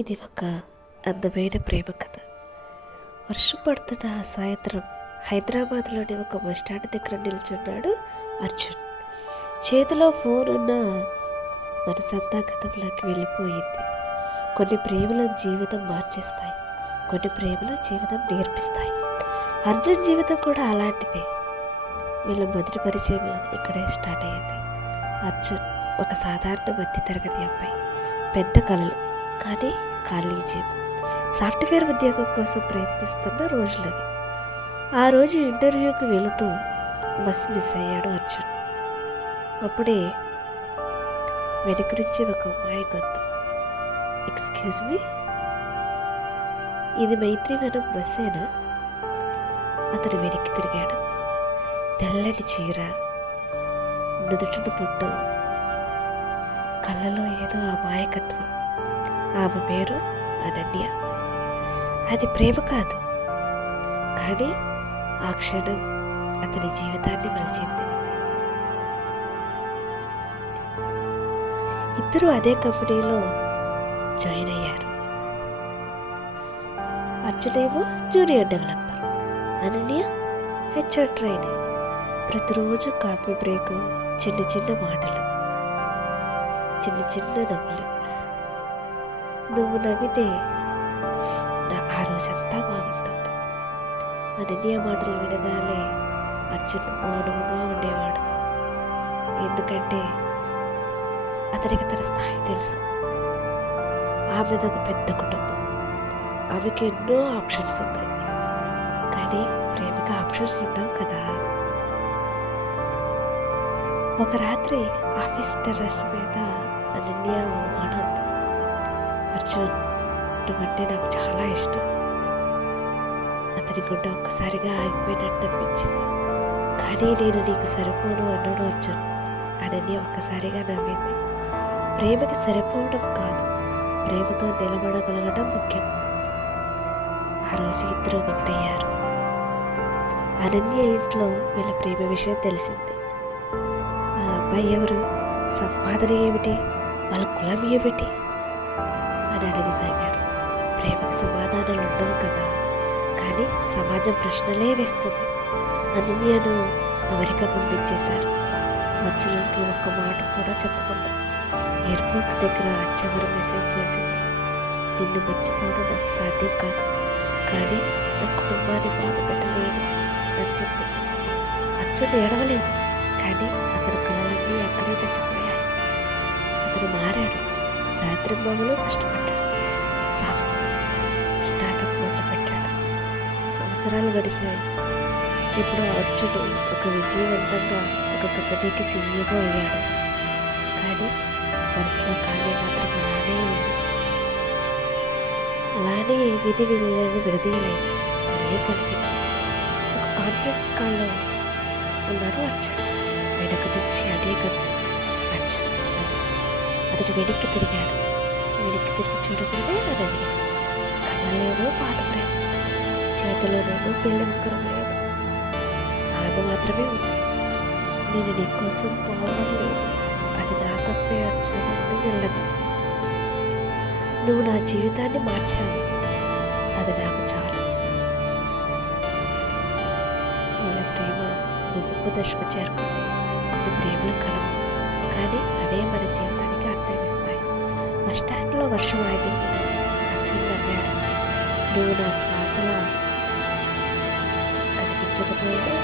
ఇది ఒక అందమైన ప్రేమ కథ. వర్షం పడుతున్న ఆ సాయంత్రం హైదరాబాద్లోని ఒక బస్టాండ్ దగ్గర నిల్చున్నాడు అర్జున్. చేతిలో ఫోన్ ఉన్న మనసంతా గతంలోకి వెళ్ళిపోయింది. కొన్ని ప్రేమలు జీవితం మార్చేస్తాయి, కొన్ని ప్రేమలు జీవితం నేర్పిస్తాయి. అర్జున్ జీవితం కూడా అలాంటిదే. వీళ్ళ మొదటి పరిచయం ఇక్కడే స్టార్ట్ అయ్యింది. అర్జున్ ఒక సాధారణ మధ్యతరగతి అబ్బాయి, పెద్ద కలలు కానీ ఖాళీ జేబు. సాఫ్ట్వేర్ ఉద్యోగం కోసం ప్రయత్నిస్తున్న రోజులవి. ఆ రోజు ఇంటర్వ్యూకి వెళుతూ బస్ మిస్ అయ్యాడు అర్జున్. అప్పుడే వెనుక నుంచి ఒక అమ్మాయి గొంతు, ఎక్స్క్యూజ్ మీ, ఇది మైత్రివనం బస్సేనా? అతను వెనక్కి తిరిగాడు. తెల్లటి చీర, నుదుటిన పొట్టు, కళ్ళలో ఏదో అమాయకత్వం. ఆమె పేరు అనన్య. అది ప్రేమ కాదు, కానీ ఆ క్షణం అతని జీవితాన్ని మలిచింది. ఇద్దరు అదే కంపెనీలో జాయిన్ అయ్యారు. అర్జునేమో junior developer, Ananya HR training. ప్రతిరోజు కాఫీ బ్రేకు, చిన్న చిన్న మాటలు, చిన్న చిన్న నవ్వులు. నువ్వు నవ్వితే ఆ రోజంతా బాగుంటుంది. అనన్య మాటలు వినగానే అర్జున్ మౌనంగా ఉండేవాడు. ఎందుకంటే అతనికి తన స్థాయి తెలుసు. ఆమెది ఒక పెద్ద కుటుంబం, ఆమెకి ఎన్నో ఆప్షన్స్ ఉన్నాయి. కానీ ప్రేమకి ఆప్షన్స్ ఉండవు కదా. ఒక రాత్రి ఆఫీస్ టెర్రస్ మీద అనన్య మాట అంది, అర్జున్ నువ్వంటే నాకు చాలా ఇష్టం. అతని గుండె ఒక్కసారిగా ఆగిపోయినట్టు అనిపించింది. కానీ నేను నీకు సరిపోను అన్నాడు అర్జున్. అనన్య ఒక్కసారిగా నవ్వింది. ప్రేమకి సరిపోవడం కాదు, ప్రేమతో నిలబడగలగడం ముఖ్యం. ఆ రోజు ఇద్దరు ఒకటయ్యారు. అనన్య ఇంట్లో వీళ్ళ ప్రేమ విషయం తెలిసింది. ఆ అబ్బాయి ఎవరు, సంపాదన ఏమిటి, వాళ్ళ కులం ఏమిటి అని అడగసాగారు. ప్రేమకు సమాధానాలు ఉండవు కదా, కానీ సమాజం ప్రశ్నలే వేస్తుంది. అనన్యను అమెరికా పంపించేశారు. అర్జునుడికి ఒక్క మాట కూడా చెప్పకుండా ఎయిర్పోర్ట్ దగ్గర చివరి మెసేజ్ చేసింది. నిన్ను మర్చిపోవడం నాకు సాధ్యం కాదు, కానీ నా కుటుంబాన్ని బాధ పెట్టలేను అని చెప్పింది. అర్జున్ ఏడవలేదు, కానీ అతని కలలన్నీ అక్కడే చచ్చిపోయాయి. అతను మారాడు, రాత్రింబవలు కష్టపడ్డాడు, స్టార్టప్ మొదలుపెట్టాడు. సంవత్సరాలు గడిచాయి. ఇప్పుడు అర్జున్ ఒక విజయవంతంగా ఒక కంపెనీకి సీఈఓ అయ్యాడు. కానీ మనసులో ఖాళీ మాత్రం అలానే ఉంది. అలానే విధి వీళ్ళని విడదీయలేదు, మళ్ళీ కలిపింది. ఒక కాన్ఫరెన్స్ కాల్లో ఉన్నాడు అర్జున్. వెనక నుంచి అదే గంతు, అర్జున్. అతడు వెనక్కి తిరిగాడు. వెనక్కి తిరిగి చూడగానే అనన్య. కళ్ళలేమో పాత ప్రేమ, చేతిలోనేమో పెళ్లి ఉంగరం లేదు. ఆమె మాత్రమే ఉంది. నేను నీ కోసం పోవడం లేదు, అది నా తప్పే అర్జున్, నువ్వు వెళ్ళను. నువ్వు నా జీవితాన్ని మార్చావు, అది నాకు చాలు. వీళ్ళ ప్రేమ ముగింపు దశకు చేరుకుంది. కొన్ని ప్రేమలు కలవు, కానీ అవే మన జీవితానికి అర్థం ఇస్తాయి. బస్టాండ్లో వర్షం ఆగింది. అర్జున్ నవ్వాడు. నువ్వు నా శ్వాసలా కనిపించకపోయినా